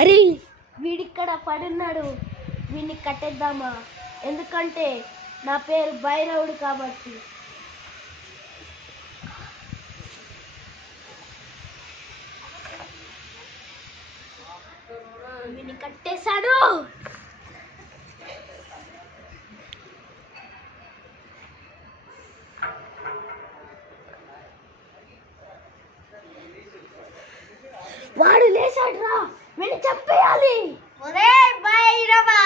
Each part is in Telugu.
అరే వీడిక్కడ పడున్నాడు, వీడిని కట్టేద్దామా? ఎందుకంటే నా పేరు భైరవుడు కాబట్టి. వీడిని కట్టేశాడు. వాడు లేచాడు రా, వీడిని చంపేయాలి. ఒరే భైరవా,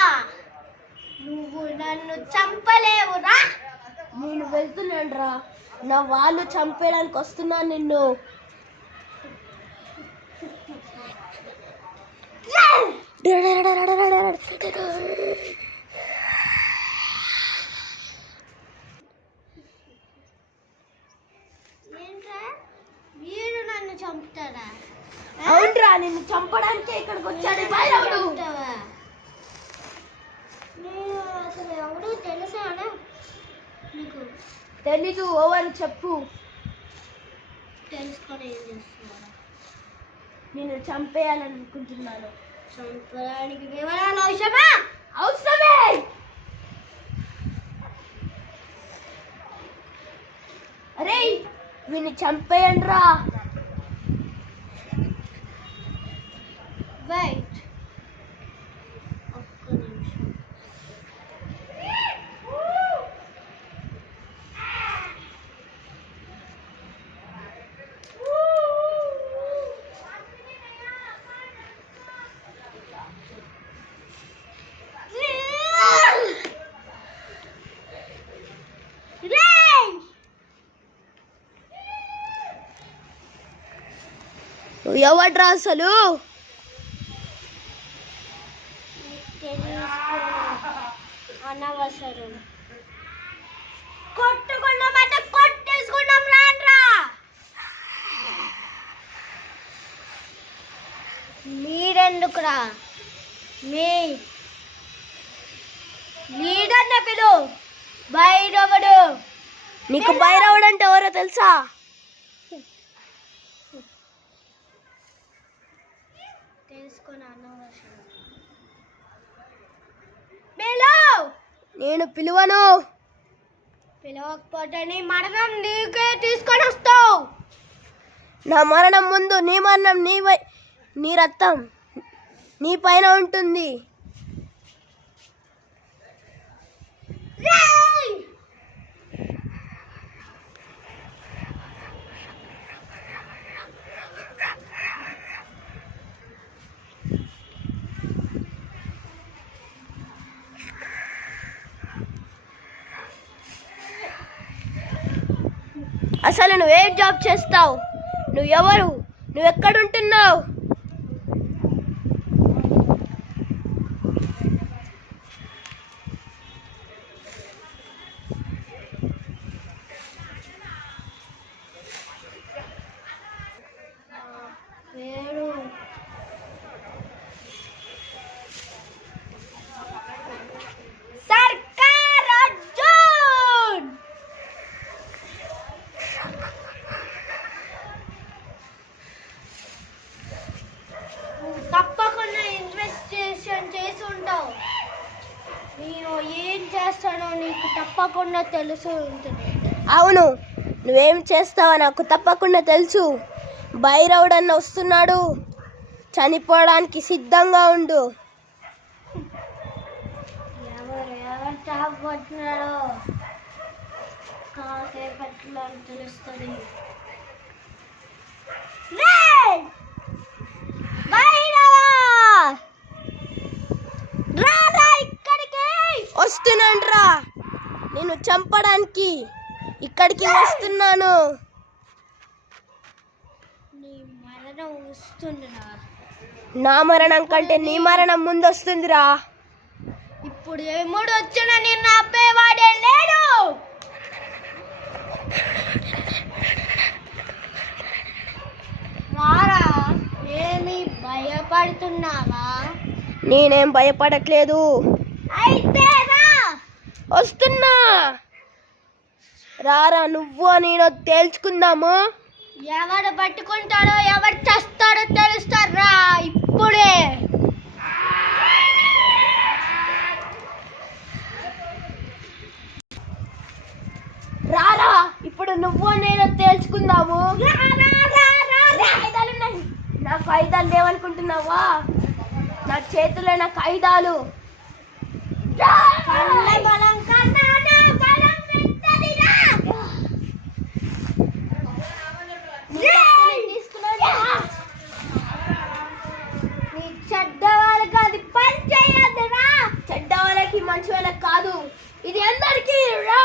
నువ్వు నన్ను చంపలేవురా. నేను వెళ్తున్నాను రా, నా వాళ్ళు చంపేయడానికి వస్తున్నాను నిన్ను. వీడు నన్ను చంపుతాడా? అవునరా, నిన్ను చంపడానికే ఇక్కడికి వచ్చాడు భైరవుడు. నేను అసలు ఎవడు తెలుసానా నీకు? తెలీదు, ఓవర్ చెప్పు. తెలుసుకొని ఏం చేస్తున్నాను? నిన్ను చంపేయాలనుకుంటున్నాను. చంపడానికి వివరాలు అవసరమా? అవసరమే. అరే వీడిని చంపేయండి రా. వెయిట్ ఒక్క నిమిషం. ఎవడ్రా అసలు? అనవసరం. కొట్టుకున్నామంటే కొట్టేసుకున్నాం రాన్రా. మీరెందుకురా? మీ లీడర్ని పిలు. భైరవుడు. నీకు భైరవుడు అంటే ఎవరో తెలుసా? తెలుసుకొని అనవసరం. నేను పిలువను. పిలవకపోతే నీ మరణం నీకే తీసుకొని వస్తావు. నా మరణం ముందు నీ మరణం నీ రక్తం నీ పైన ఉంటుంది. అసలు నువ్వేం జాబ్ చేస్తావు? నువ్వెవరు? నువ్వెక్కడుంటున్నావు? పేరు సర్కార్ అర్జున్. తప్పకుండా ఇన్వెస్టిగేషన్ చేసి ఉంటావు. నేను ఏం చేస్తానో నీకు తప్పకుండా తెలుసు ఉంటుంది. అవును, నువ్వేం చేస్తావో నాకు తప్పకుండా తెలుసు. భైరవుడన్న వస్తున్నాడు, చనిపోవడానికి సిద్ధంగా ఉండు. ఎవరు చావబోతున్నాడో కాసేపట్లో తెలుస్తుంది. వస్తున్నాను రా, నేను చంపడానికి ఇక్కడికి వస్తున్నాను. నీ మరణం వస్తుందిరా. నా మరణం కంటే నీ మరణం ముందు వస్తుందిరా. ఇప్పుడు ఎముడు వచ్చిన నిన్ను ఆపేవాడే లేడు. రారా, ఏమి భయపడుతున్నావా? నేనేం భయపడట్లేదు. అయితే రా. వస్తున్నా. రారా, నువ్వు నేను తేల్చుకుందాము. ఎవడు పట్టుకుంటాడో ఎవడు చస్తాడో తెలుస్తారా ఇప్పుడే. అనుకున్నావా? నా చేతులైన ఖైదాలు. కళ్ళ బలం కన్నా నా బలం పెద్దదిరా. నీ చెడ్డ వాళ్ళకి అది పని చేయదురా. చెడ్డ వాళ్ళకి మంచి వాళ్ళకి కాదు, ఇది అందరికీ రా.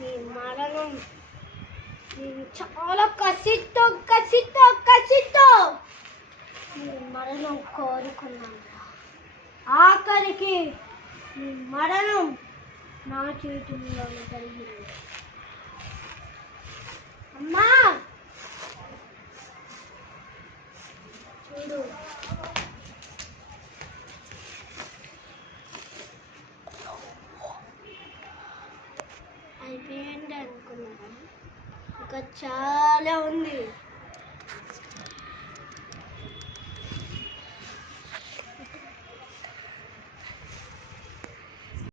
నీ మరణం నేను చాలా కసితో కసితో కసితో నీ మరణం కోరుకున్నాను. ఆఖరికి నీ మరణం నా చేతుల్లోనే జరిగింది. అమ్మా చూడు, అయిపోయింది అనుకున్నాను, ఇంకా చాలా ఉంది.